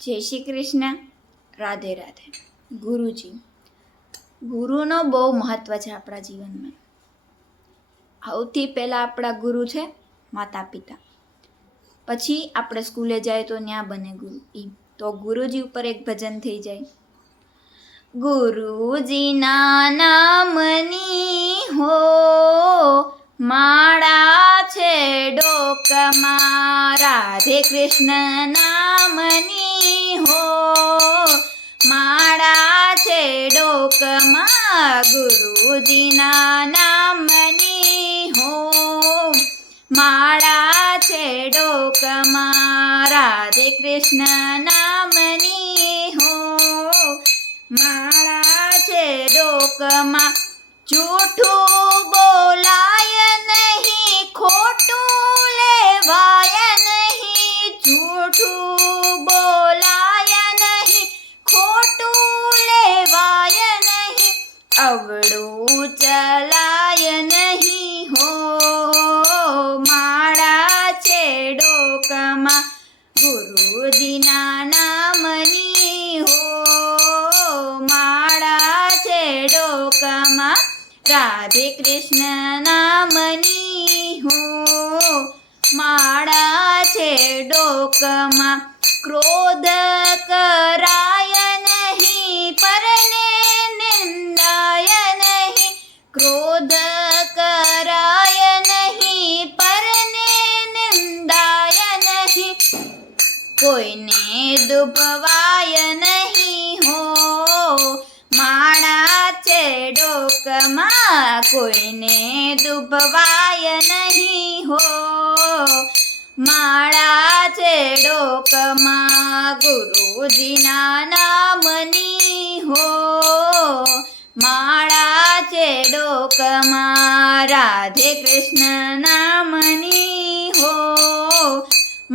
જય શ્રી કૃષ્ણ. રાધે રાધે. ગુરુજી, ગુરુનો બહુ મહત્વ છે આપણા જીવનમાં. સૌથી પહેલાં આપણા ગુરુ છે માતા પિતા. પછી આપણે સ્કૂલે જાય તો ત્યાં બને ગુરુ. તો ગુરુજી ઉપર એક ભજન થઈ જાય. ગુરુજીના નામની હો માળા છે ડોકમાં, રાધે કૃષ્ણ નામની હો માળા છે ડોકમાં, ગુરુજીના નામની હો માળા છે ડોકમાં, રાધે કૃષ્ણ નામની હો માળા છે ડોકમાં. જૂઠું બોલાય નહીં, ખોટું લેવાય નહીં, જૂઠું બોલાય નહીં, ખોટું લેવાય નહીં, અવળું ચલાય નહીં હો માળા છે ડોકમાં, ગુરુજીના નામની હો માળા છે ડોકમાં, રાધે કૃષ્ણ નામની હો માળા છે ડોકમાં. ક્રોધ કરાય નહીં, પરને નિંદાય નહીં, ક્રોધ કરાય નહીં, પરને નિંદાય નહીં, કોઈને દુભવાય નહીં હો માળા છે ડોકમાં, કોઈને દુભવાય નહીં હો માળા છે ડોકમાં, ગુરુજીના નામની હો માળા છે ડોકમાં, રાધે કૃષ્ણ નામની હો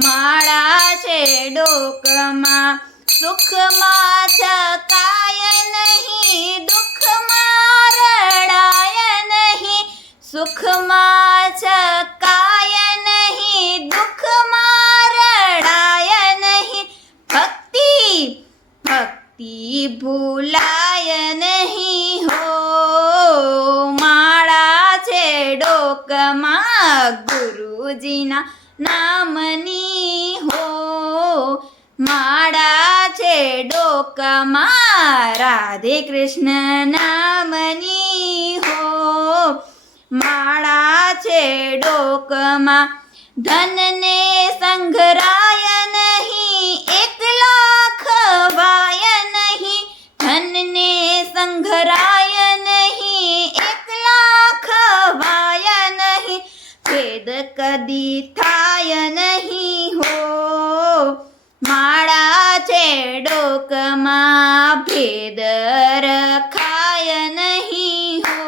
માળા છે ડોકમાં. સુખમાં છકાય નહીં, દુઃખમાં રડાય નહીં, સુખમાં છકાય નહીં, દુઃખમાં રડાય નહીં, ભક્તિ ભૂલાય નહીં હો માળા છે ડોકમાં, ગુરુજીના નામની હો માળા છે ડોકમાં, રાધે કૃષ્ણ નામની હો માળા છે ડોકમાં. ધનને સંઘરાય નહીં, એકલા ખવાય નહીં, ધનને સંઘરાય નહીં, એકલા ખવાય નહીં, ભેદ કદી થાય નહીં હો માળા છે ડોકમાં, ભેદ રખાય નહીં હો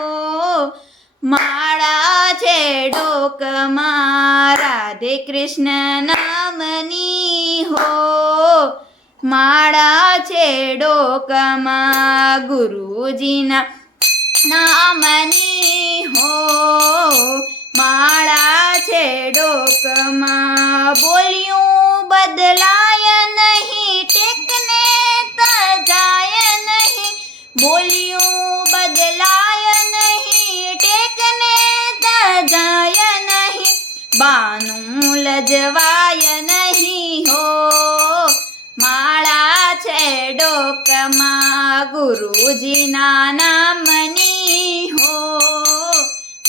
માળા છે ડોકમાં, રાધે કૃષ્ણ નામની હો માળા છે ડોકમાં, ગુરુજીના નામની હો માળા છે ડોકમાં. બોલ્યું બદલાય નહીં, ટેકને તજાય નહીં, બોલ્યું બદલાય નહીં, ટેકને તજાય નહીં, બાનું લજવાય નહીં હો માળા છે ડોકમાં, ગુરુજીના નામની હો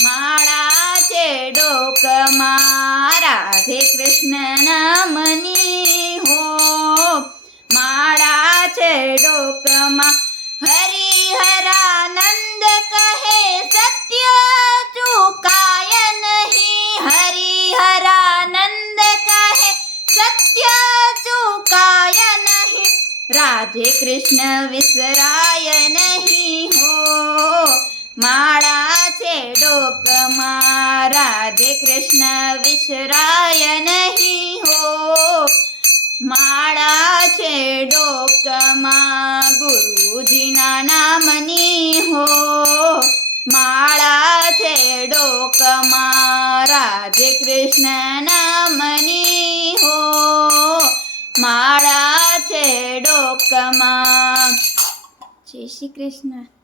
માળા છે ડોકમાં, રાધે કૃષ્ણ નામની હો માળા છે ડોકમાં. હરિહરાનંદ કહે સત્ય ચૂકાય નહીં, હરિહરાનંદ કહે સત્ય ચૂકાય નહીં, રાધે કૃષ્ણ વિસરાય નહીં હો માળા છે ડોકમાં, રાધે કૃષ્ણ વિસરાય નહીં હો માળા છે ડોકમાં, ગુરુજીના નામની હો માળા છે ડોકમાં, રાધે કૃષ્ણ નામની હો માળા છે લોકમાં. જય શ્રી કૃષ્ણ.